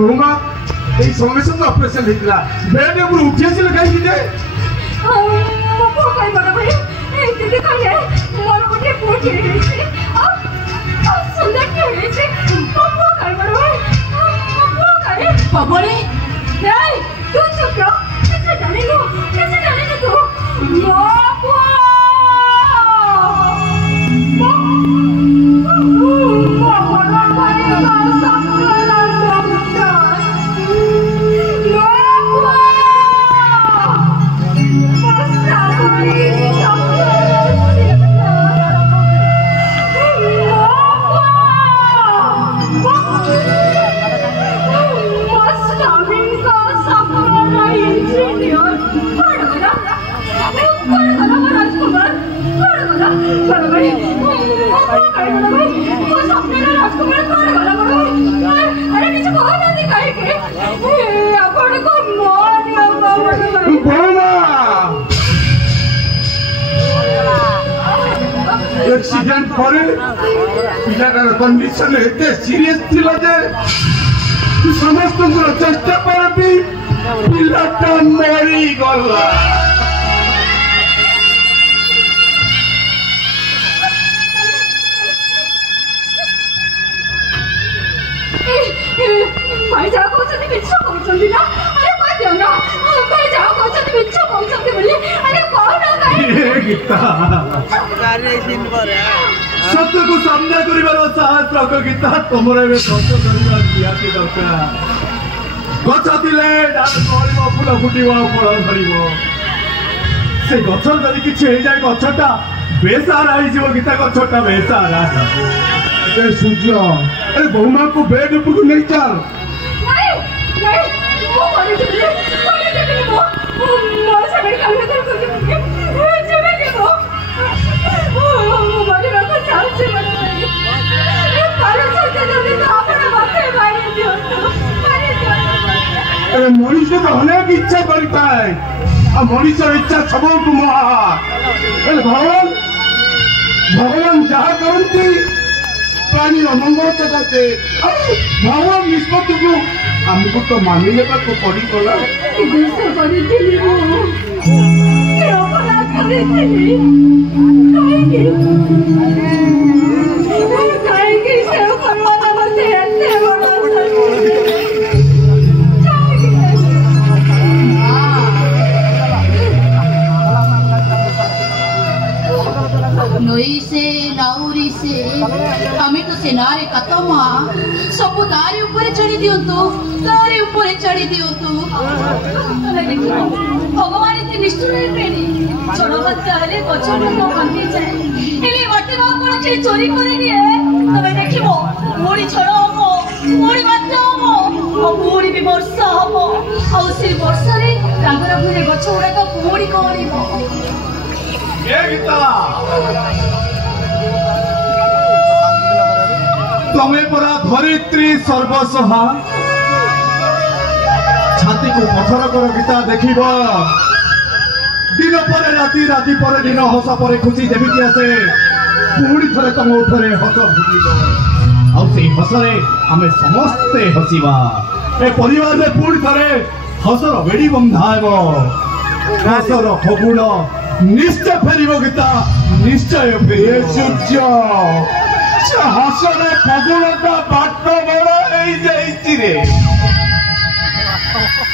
बहुमा এই সমস্যা তো অপারেশন হইতলা বেড উপর উঠিয়েছিল কাইকি যে মো কই বড় ভাই এই দিদি কইলে মোর উঠে পড়ে গেছে সুন্দর কি হয়েছে মো কই বড় ভাই মো কই বাবরে এই তুই চুপ রহ कैसे जाने लो तू बाबू एक्सीडेंट पर पिलाटार कंडीशन एते सीरियस थिला जे समस्त चेष्टा पर भी पिलाटा मरी गला भाई जाओ कोचनी बिच्छा कोचनी ना अरे कोई दियो ना भाई जाओ कोचनी बिच्छा कोचनी बोली अरे कौन ना भाई ये गीता गाड़ी सीन पर है सत्य को सामना करिबार साहस रख गीता तमरे में सत्य करिबार दिया के दरकार गछ दिले डाल करिबो फूल फुटिबो फळ धरिबो से गछ जदि किछि हे जाय गछटा बेसारा हो जीव गीता गछटा बेसारा ए सूर्य अरे बहुमा को बेड ऊपर नहीं चल नहीं वो कोने दिले वो मोर से मेरे काम कर जमे के वो बड़ी रखो चाल से बड़ा ये पारो चलते जल्दी तो अपना बाते मारे दियो मारे दियो अरे मनुष्य तो अनेक इच्छा करता है और मनुष्य इच्छा सबको महा भगवान जहाँ करती प्राणी अमंगल चलाते भगवान निष्पत्ति को हमको तो मानी लेगा तो पड़ी कोला इधर से बड़ी दिली वो ये अपराध करे दिली काहे से परवाना मते ऐसे बड़ा नई से नाउरी से हमें तो सेनारे कतमा सब तारी ऊपर चढ़ी दियंतु तारी ऊपर चढ़ी दियंतु तले देखो भगवान इतने निष्ठुर है प्रेमी छोड़ो मत करे कोचों को बंदी जाए एले वाटे को कोन चे चोरी करे निए तबे देखिबो मोड़ी छोड़ो हो मोड़ी बात हो मोड़ी भी वर्षा हो और से वर्षा रे रागर भरे गछ उड़ा को मोड़ी कोड़ीबो ये गीता तमे परा धरित्री सर्वसहा छाती को पथर कर गीता देखिब दिन पर राति राति पर दिन हस पर खुशी जमीती आसे पुणी थरे तुम उठरे हस फुटिब आ हसरे आम समस्ते हसिबा ए परिवार में पुणी थरे हसर बेड़ी बंधाएब हसर फगुण निश्चय फेरिब गीता निश्चय फेरे सूर्य हसरे फगुणटा